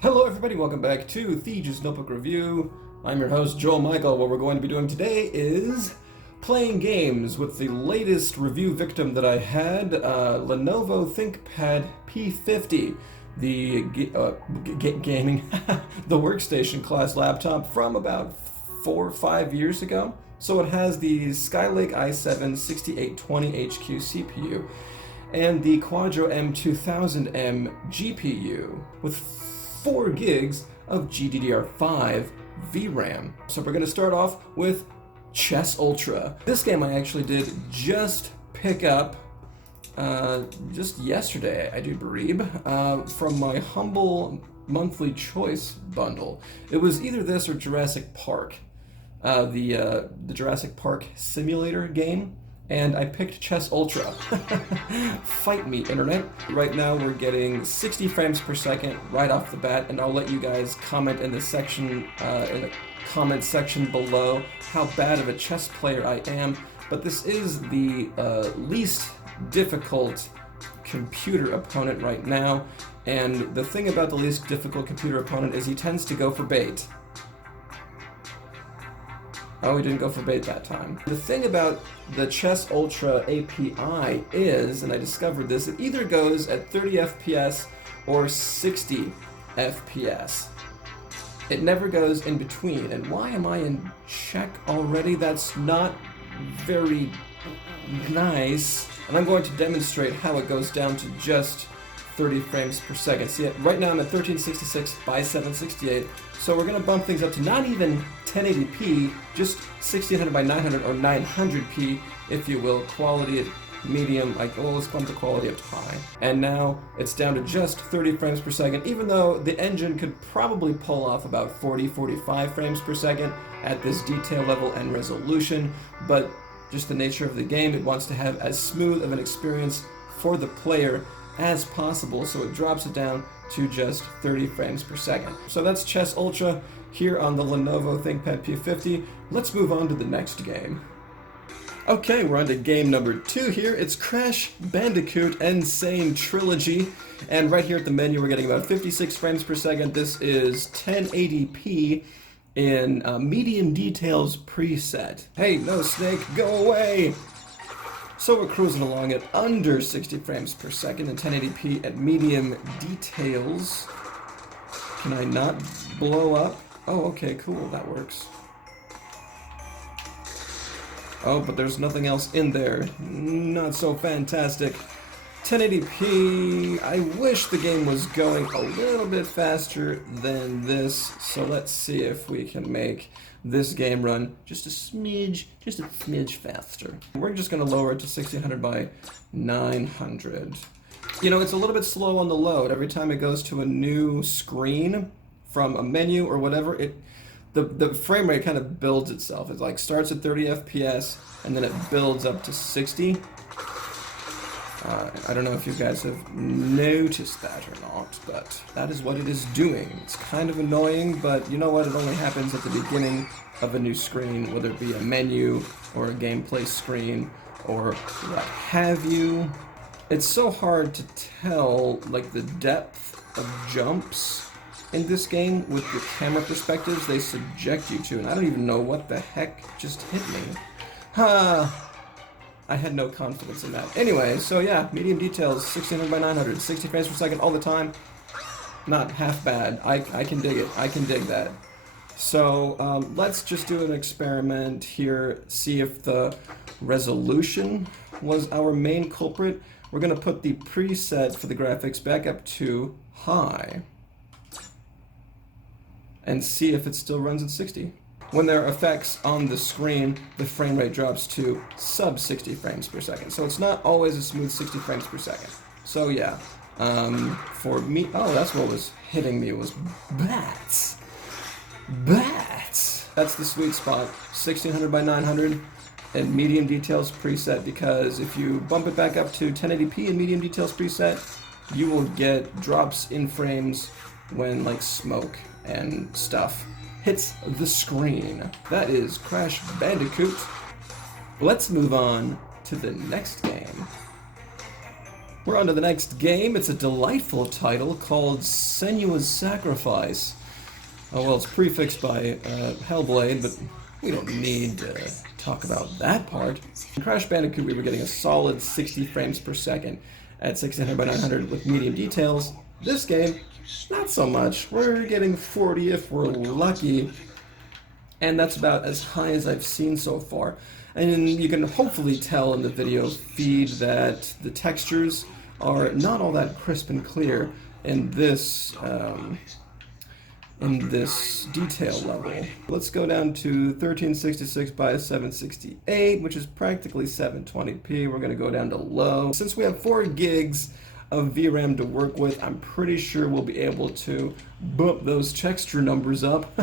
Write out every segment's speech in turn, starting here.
Hello everybody, welcome back to Thiege's Notebook Review. I'm your host, Joel Michael. What we're going to be doing today is playing games with the latest review victim that I had, Lenovo ThinkPad P50, the gaming, the workstation class laptop from about 4 or 5 years ago. So it has the Skylake i7 6820 HQ CPU and the Quadro M2000M GPU with 4 gigs of GDDR5 VRAM. So we're going to start off with Chess Ultra. This game I actually did just pick up just yesterday, I do believe, from my humble monthly choice bundle. It was either this or Jurassic Park, the Jurassic Park simulator game. And I picked Chess Ultra. Fight me, internet. Right now we're getting 60 frames per second right off the bat, and I'll let you guys comment in the section, in the comment section below how bad of a chess player I am. But this is the least difficult computer opponent right now, and the thing about the least difficult computer opponent is he tends to go for bait. Oh, he didn't go for bait that time. The thing about the Chess Ultra API is, and I discovered this, it either goes at 30 FPS or 60 FPS. It never goes in between. And why am I in Czech already? That's not very nice. And I'm going to demonstrate how it goes down to just 30 frames per second. See, right now I'm at 1366 by 768, so we're going to bump things up to not even 1080p, just 1600 by 900 or 900p, if you will. Quality at medium, like, well, let's bump the quality up to high. And now it's down to just 30 frames per second, even though the engine could probably pull off about 40-45 frames per second at this detail level and resolution, but just the nature of the game, it wants to have as smooth of an experience for the player as possible, so it drops it down to just 30 frames per second. So that's Chess Ultra here on the Lenovo ThinkPad P50. Let's move on to the next game. Okay, we're on to game number 2 here. It's Crash Bandicoot Insane Trilogy, and right here at the menu we're getting about 56 frames per second. This is 1080p in medium details preset. Hey, no snake, go away! So we're cruising along at under 60 frames per second and 1080p at medium details. Can I not blow up? Oh, okay, cool, that works. Oh, but there's nothing else in there. Not so fantastic. 1080p, I wish the game was going a little bit faster than this, so let's see if we can make this game run just a smidge faster. We're just going to lower it to 1600 by 900. You know, it's a little bit slow on the load. Every time it goes to a new screen from a menu or whatever, the frame rate kind of builds itself. It like starts at 30 FPS and then it builds up to 60. I don't know if you guys have noticed that or not, but that is what it is doing. It's kind of annoying, but you know what? It only happens at the beginning of a new screen, whether it be a menu or a gameplay screen or what have you. It's so hard to tell, like, the depth of jumps in this game with the camera perspectives they subject you to, and I don't even know what the heck just hit me. I had no confidence in that. Anyway, so yeah, medium details, 1600 by 900, 60 frames per second all the time. Not half bad. I can dig it. I can dig that. So let's just do an experiment here, see if the resolution was our main culprit. We're going to put the preset for the graphics back up to high and see if it still runs at 60. When there are effects on the screen, the frame rate drops to sub 60 frames per second. So it's not always a smooth 60 frames per second. So yeah, for me, oh, that's what was hitting me, was bats. Bats! That's the sweet spot, 1600 by 900 and medium details preset, because if you bump it back up to 1080p and medium details preset, you will get drops in frames when like smoke and stuff hits the screen. That is Crash Bandicoot. Let's move on to the next game. We're on to the next game. It's a delightful title called Senua's Sacrifice. Oh, well, it's prefixed by Hellblade, but we don't need to talk about that part. In Crash Bandicoot, we were getting a solid 60 frames per second at 1600 by 900 with medium details. This game, not so much. We're getting 40 if we're lucky, and that's about as high as I've seen so far. And you can hopefully tell in the video feed that the textures are not all that crisp and clear in this detail level. Let's go down to 1366 by 768, which is practically 720p. We're going to go down to low. Since we have 4 gigs of VRAM to work with, I'm pretty sure we'll be able to bump those texture numbers up.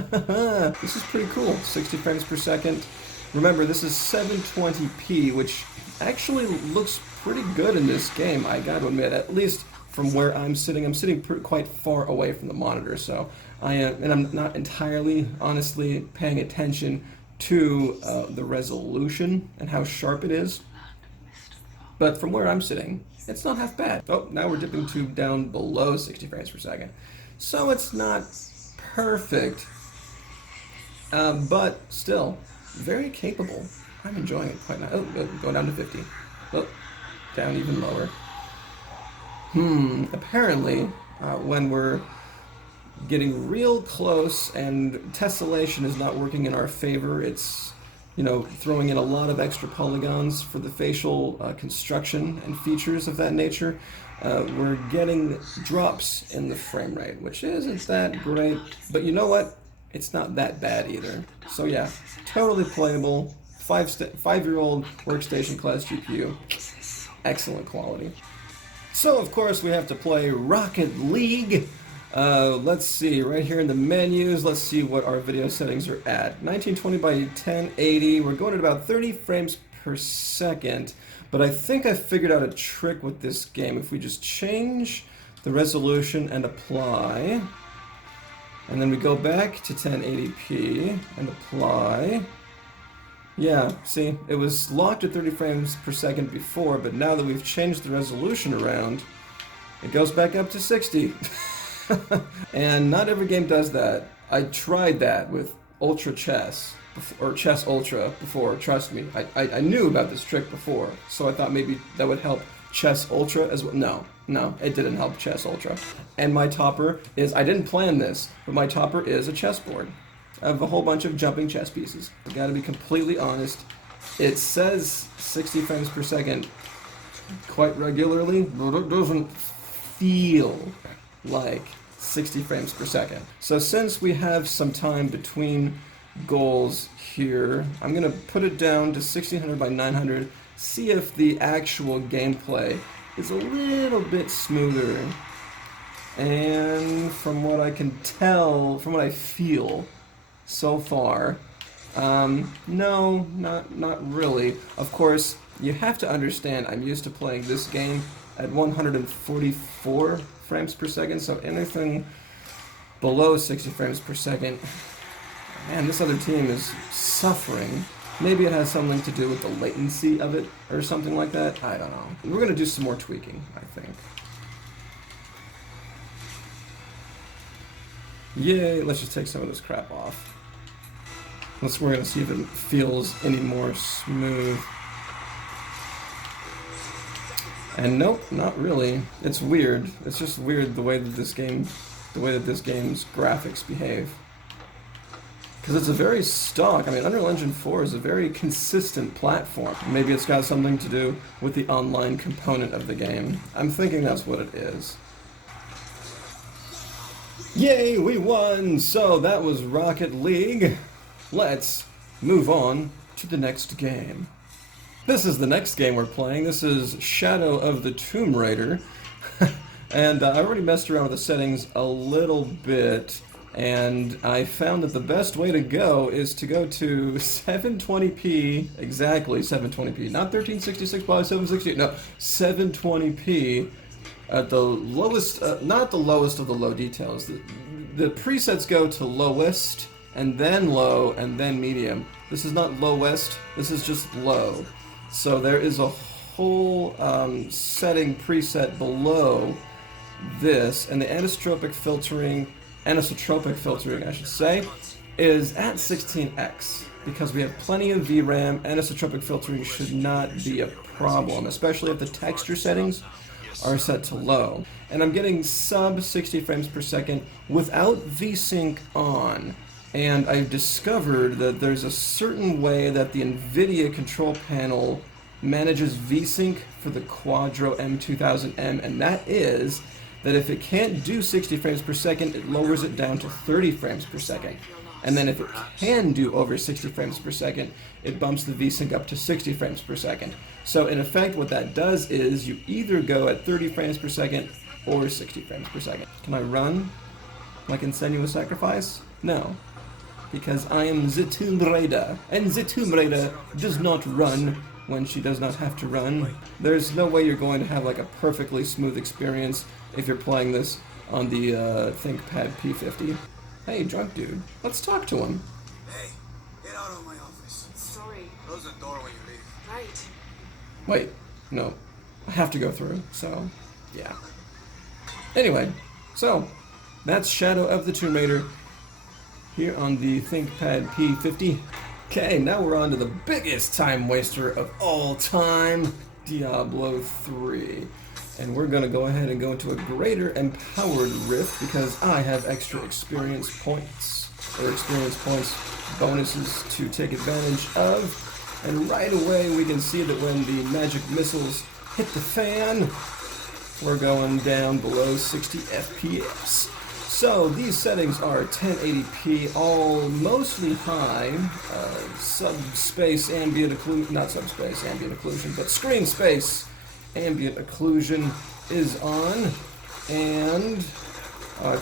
This is pretty cool. 60 frames per second. Remember, this is 720p, which actually looks pretty good in this game, I gotta admit, at least from where I'm sitting. I'm sitting quite far away from the monitor, so I'm not entirely, honestly, paying attention to the resolution and how sharp it is. But from where I'm sitting, it's not half bad. Oh, now we're dipping down below 60 frames per second. So it's not perfect, but still very capable. I'm enjoying it quite nice. Oh, going down to 50. Oh, down even lower. Apparently, when we're getting real close and tessellation is not working in our favor, it's, you know, throwing in a lot of extra polygons for the facial construction and features of that nature, we're getting drops in the frame rate, which isn't that great, but you know what? It's not that bad either. So yeah, totally playable, 5-year-old workstation class GPU, excellent quality. So of course we have to play Rocket League. Let's see, right here in the menus, let's see what our video settings are at. 1920 by 1080, we're going at about 30 frames per second, but I think I figured out a trick with this game. If we just change the resolution and apply, and then we go back to 1080p and apply. Yeah, see, it was locked at 30 frames per second before, but now that we've changed the resolution around, it goes back up to 60. And not every game does that. I tried that with Ultra Chess, or Chess Ultra before, trust me. I knew about this trick before, so I thought maybe that would help Chess Ultra as well. No, it didn't help Chess Ultra. And my topper is, I didn't plan this, but my topper is a chessboard of a whole bunch of jumping chess pieces. I gotta be completely honest, it says 60 frames per second quite regularly, but it doesn't feel like 60 frames per second. So since we have some time between goals here, I'm gonna put it down to 1600 by 900, see if the actual gameplay is a little bit smoother. And from what I can tell, from what I feel so far, no, not really. Of course, you have to understand I'm used to playing this game at 144 frames per second, so anything below 60 frames per second, man, this other team is suffering. Maybe it has something to do with the latency of it or something like that. I don't know. We're going to do some more tweaking, I think. Yay, let's just take some of this crap off. We're going to see if it feels any more smooth. And nope, not really. It's weird. It's just weird the way that this game's graphics behave. Because it's a very stock, I mean, Unreal Engine 4 is a very consistent platform. Maybe it's got something to do with the online component of the game. I'm thinking that's what it is. Yay, we won! So that was Rocket League. Let's move on to the next game. This is the next game we're playing. This is Shadow of the Tomb Raider. And I already messed around with the settings a little bit, and I found that the best way to go is to go to 720p, exactly 720p, not 1366 by 768, no, 720p at the lowest, not the lowest of the low details. The presets go to lowest, and then low, and then medium. This is not lowest, this is just low. So there is a whole setting preset below this, and the anisotropic filtering, I should say, is at 16x. Because we have plenty of VRAM, anisotropic filtering should not be a problem, especially if the texture settings are set to low. And I'm getting sub 60 frames per second without VSync on. And I've discovered that there's a certain way that the Nvidia control panel manages VSync for the Quadro M2000M, and that is that if it can't do 60 frames per second, it lowers it down to 30 frames per second. And then if it can do over 60 frames per second, it bumps the VSync up to 60 frames per second. So in effect, what that does is you either go at 30 frames per second or 60 frames per second. Can I run like in Senua Sacrifice? No, because I am the Tomb Raider, and the Tomb Raider does not run when she does not have to run. There's no way you're going to have like a perfectly smooth experience if you're playing this on the ThinkPad P50. Hey, drunk dude, let's talk to him. Hey, get out of my office. Sorry. Close the door when you leave. Right. Wait, no, I have to go through, so, yeah. Anyway, so, that's Shadow of the Tomb Raider here on the ThinkPad P50. Okay, now we're on to the biggest time waster of all time, Diablo 3. And we're going to go ahead and go into a greater empowered rift because I have extra experience points, bonuses to take advantage of. And right away we can see that when the magic missiles hit the fan, we're going down below 60 FPS. So these settings are 1080p, all mostly high, subspace ambient occlusion, not subspace ambient occlusion, but screen space ambient occlusion is on, and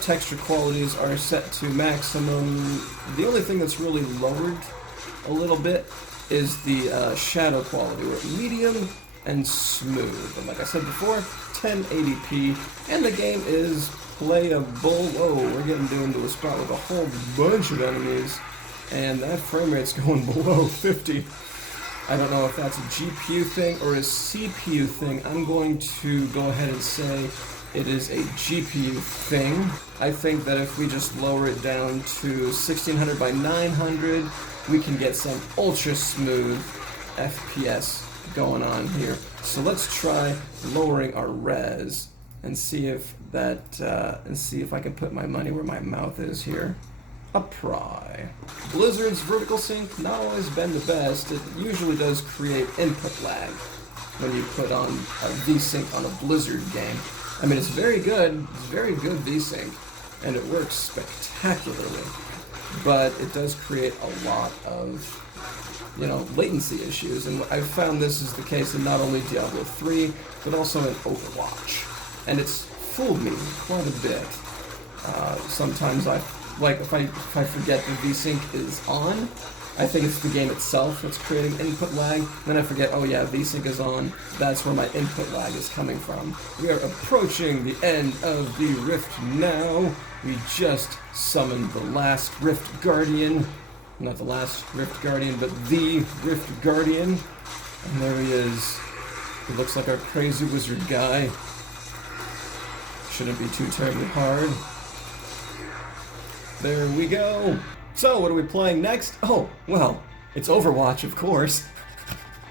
texture qualities are set to maximum. The only thing that's really lowered a little bit is the shadow quality. We're at medium and smooth, and like I said before, 1080p, and the game is playable. Oh, we're getting into a spot with a whole bunch of enemies, and that frame rate's going below 50. I don't know if that's a GPU thing or a CPU thing. I'm going to go ahead and say it is a GPU thing. I think that if we just lower it down to 1600 by 900, we can get some ultra smooth FPS going on here. So let's try lowering our res and see if that I can put my money where my mouth is here. A pry. Blizzard's vertical sync not always been the best. It usually does create input lag when you put on a VSync on a Blizzard game. I mean, it's very good VSync, and it works spectacularly, but it does create a lot of, latency issues, and I've found this is the case in not only Diablo 3, but also in Overwatch, and it's fooled me quite a bit. Sometimes if I forget the VSync is on, I think it's the game itself that's creating input lag. Then I forget, oh yeah, VSync is on. That's where my input lag is coming from. We are approaching the end of the Rift now. We just summoned the last Rift Guardian. Not the last Rift Guardian, but the Rift Guardian. And there he is. He looks like our crazy wizard guy. Shouldn't be too terribly hard. There we go. So, what are we playing next? Oh, well, it's Overwatch, of course.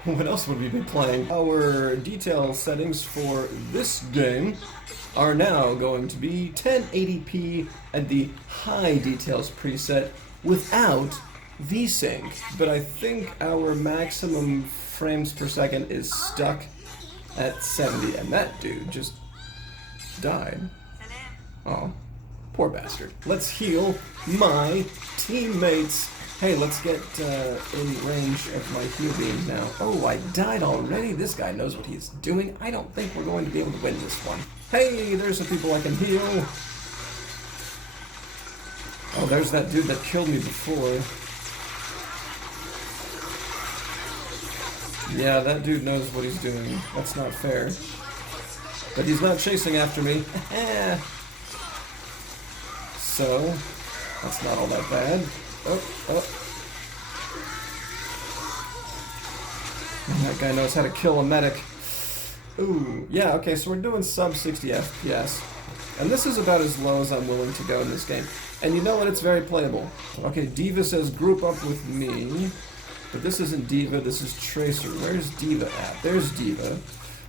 What else would we be playing? Our detail settings for this game are now going to be 1080p at the high details preset without VSync. But I think our maximum frames per second is stuck at 70, and that dude just died. Oh. Poor bastard. Let's heal my teammates. Hey, let's get in range of my heal beam now. Oh, I died already? This guy knows what he's doing. I don't think we're going to be able to win this one. Hey, there's some people I can heal. Oh, there's that dude that killed me before. Yeah, that dude knows what he's doing. That's not fair. But he's not chasing after me. So, that's not all that bad. Oh. And that guy knows how to kill a medic. Ooh, yeah, okay, so we're doing sub 60 FPS. And this is about as low as I'm willing to go in this game. And you know what? It's very playable. Okay, Diva says group up with me. But this isn't Diva, this is Tracer. Where's Diva at? There's Diva.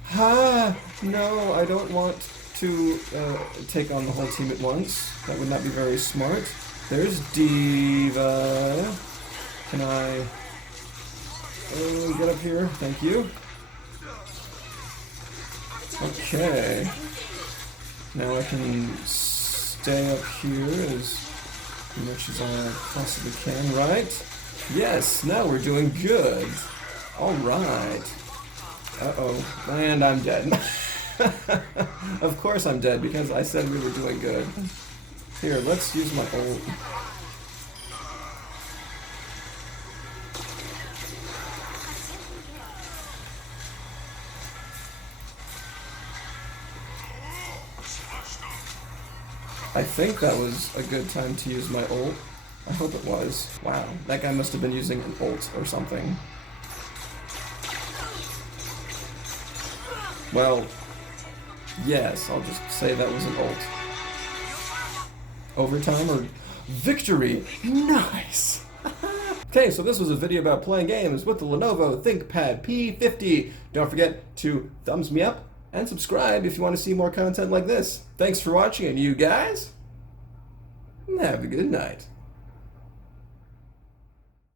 Ha! No, I don't want to take on the whole team at once. That would not be very smart. There's Diva. Can I get up here? Thank you. Okay. Now I can stay up here as much as I possibly can, right? Yes, now we're doing good. Alright. Uh-oh. And I'm dead. Of course I'm dead, because I said we were doing good. Here, let's use my ult. I think that was a good time to use my ult. I hope it was. Wow, that guy must have been using an ult or something. Well, yes, I'll just say that was an ult. Overtime or victory? Nice! Okay, so this was a video about playing games with the Lenovo ThinkPad P50. Don't forget to thumbs me up and subscribe if you want to see more content like this. Thanks for watching, and you guys, have a good night.